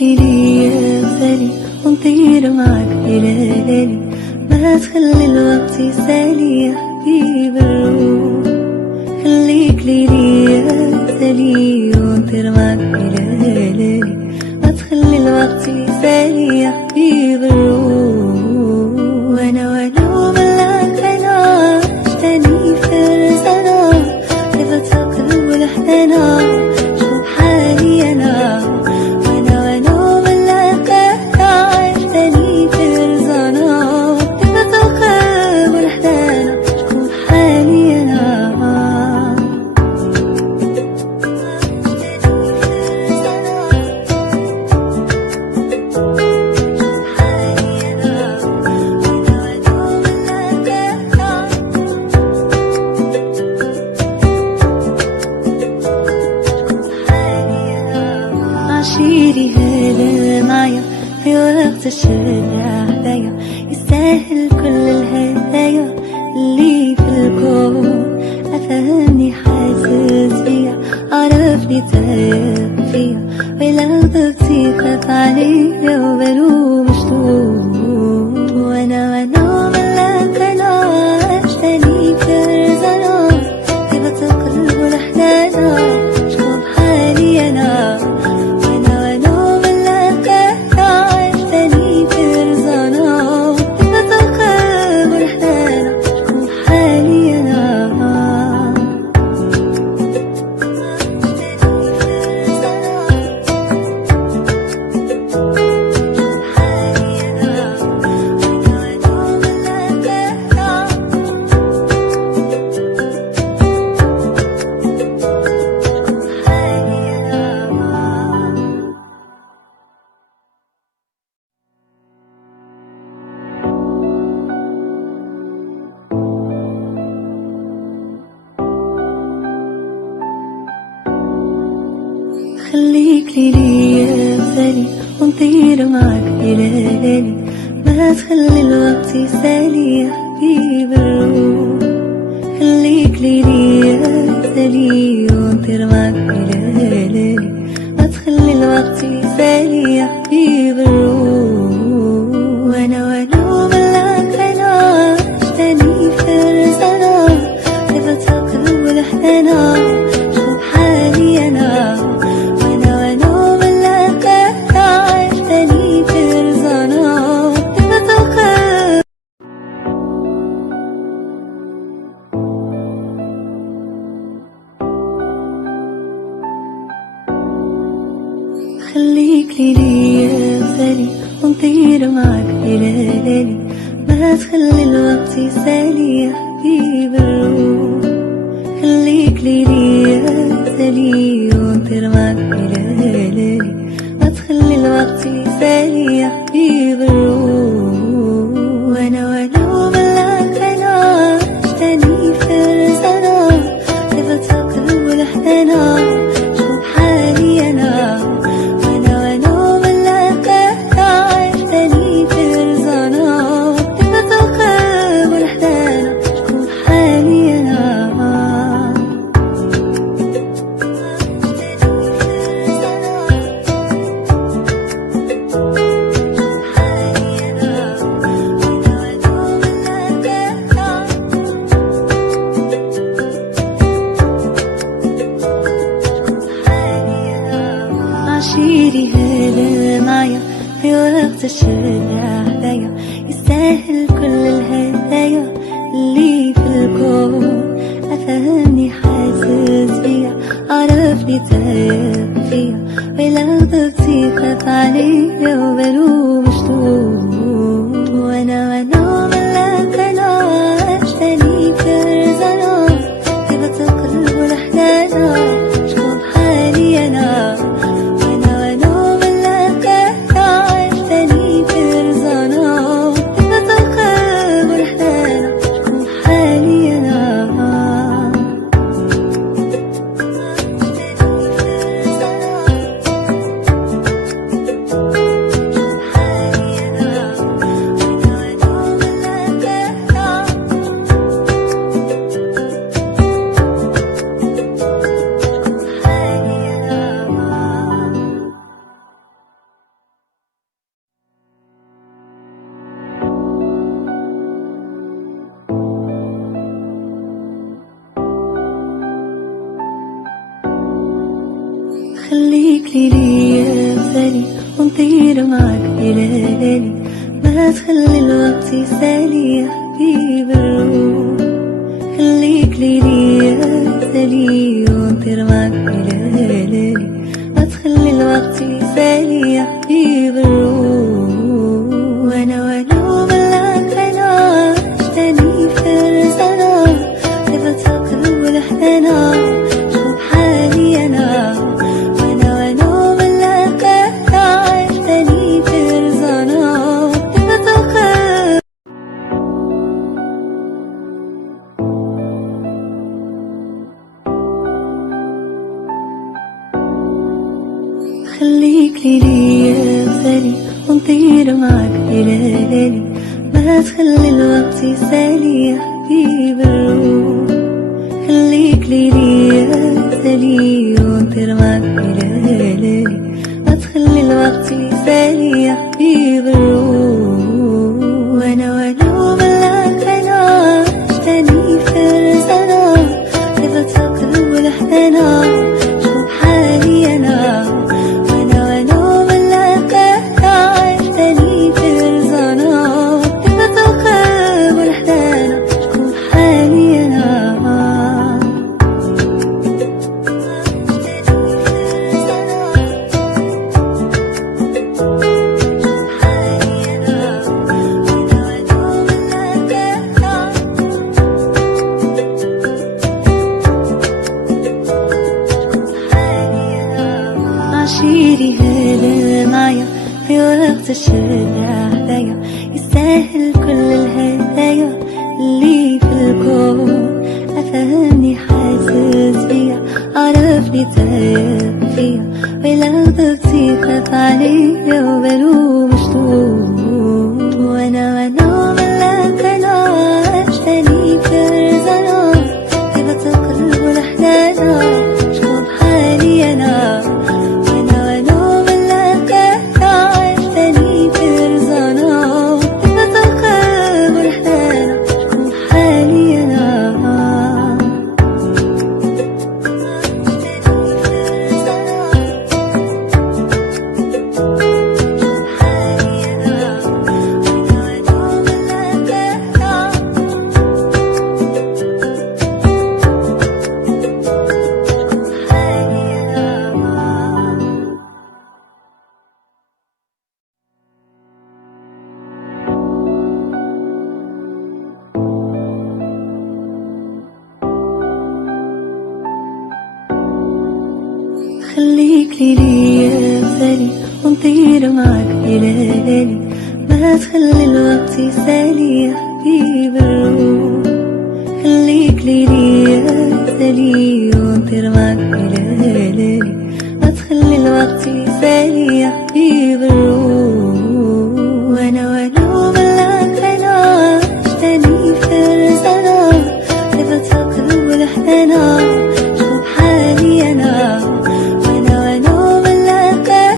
ليلي يا غزالي ونطير معاك ليالي، ما تخلي الوقت يسالي يا حبيب الروح. خليك ليلي يا غزالي ونطير معاك ليالي، ما تخلي الوقت يسالي يا حبيب الروح. وانا وملاك انا عشتني في رزانا، كيف القلب والحنانا شوف حالي انا. عشيري هذا معايا في وقت الشدة عليا، يستاهل كل الهدايا اللي في الكون. أفهمني حاسس بيا، عرفني تايه فيا، ولو ضبطي خاف عليا وبلوم مشتوق. وانا ملاك انا عشتني في رزانا، كيف القلب والحنانا شوف حالي انا. خليك ليلي يا غزالي ونطير معاك ليالي، ما تخلي الوقت يسالي يا حبيب الروح. خليك ليلي يا غزالي ونطير معاك ليالي، ما تخلي الوقت يسالي يا حبيب الروح. وانا وملاك انا عشتني في رزانا، كيف القلب والحنانا شوف حالي انا. خليك ليلي يا غزالي ونطير معاك ليالي، ما تخلي الوقت يسالي يا حبيب الروح. خليك ليلي يا غزالي ونطير معاك ليالي، ما تخلي الوقت يسالي يا حبيب الروح. وانا وملاك انا عشتني في رزانا، كيف القلب والحنانا شوف حالي انا. عشيري هذا معايا في وقت الشدة عليا، يستاهل كل الهدايا اللي في الكون. أفهمني حاسس بيا، عرفني تايه فيا، ولو ضبطي خاف عليا وبلوم مشتوق. وانا ملاك انا عشتني في رزانا، كيف القلب والحنانا شوف حالي انا. ليلي يا مثالي ونطير معاك إلى ليالي، ما تخلي الوقت يسالي يا حبيب الروح. خليك ليلي يا مثالي ونطير معاك إلى ليالي، ما تخلي الوقت يسالي يا حبيب الروح. وانا وملاك انا عشتني فرزنا، تبت القلب لحدنا شوف حالي انا. وانا وملاك انا عشتني فرزنا، تبت القلب. خليك ليلي يا مثالي ونطير معاك إلى ليالي، ما تخلي الوقت يسالي يا حبيب الروح. خليك ليلي يا مثالي ونطير معاك إلى ليالي، ما تخلي الوقت يسالي يا حبيب الروح. وانا وملاك انا عشتني فرزنا، تبت القلب لحدنا شوف حالي انا. عشيري هذا معايا في وقت الشدة هدايا، يستاهل كل الهدايا اللي في الكون. أفهمني حاسس بيا، عرفني تايه فيا، ولو ضغطي خاف عليا وبلوم مشتوق. وانا ملاك انا عشتني فرزنا، تبت القلب لحدانا شوف حالي انا. خليك ليلي يا مثالي ونطير معاك إلى ليالي، ما تخلي الوقت يسالي يا حبيب الروح. خليك ليلي يا مثالي ونطير معاك إلى ليالي، ما تخلي الوقت يسالي يا حبيب الروح.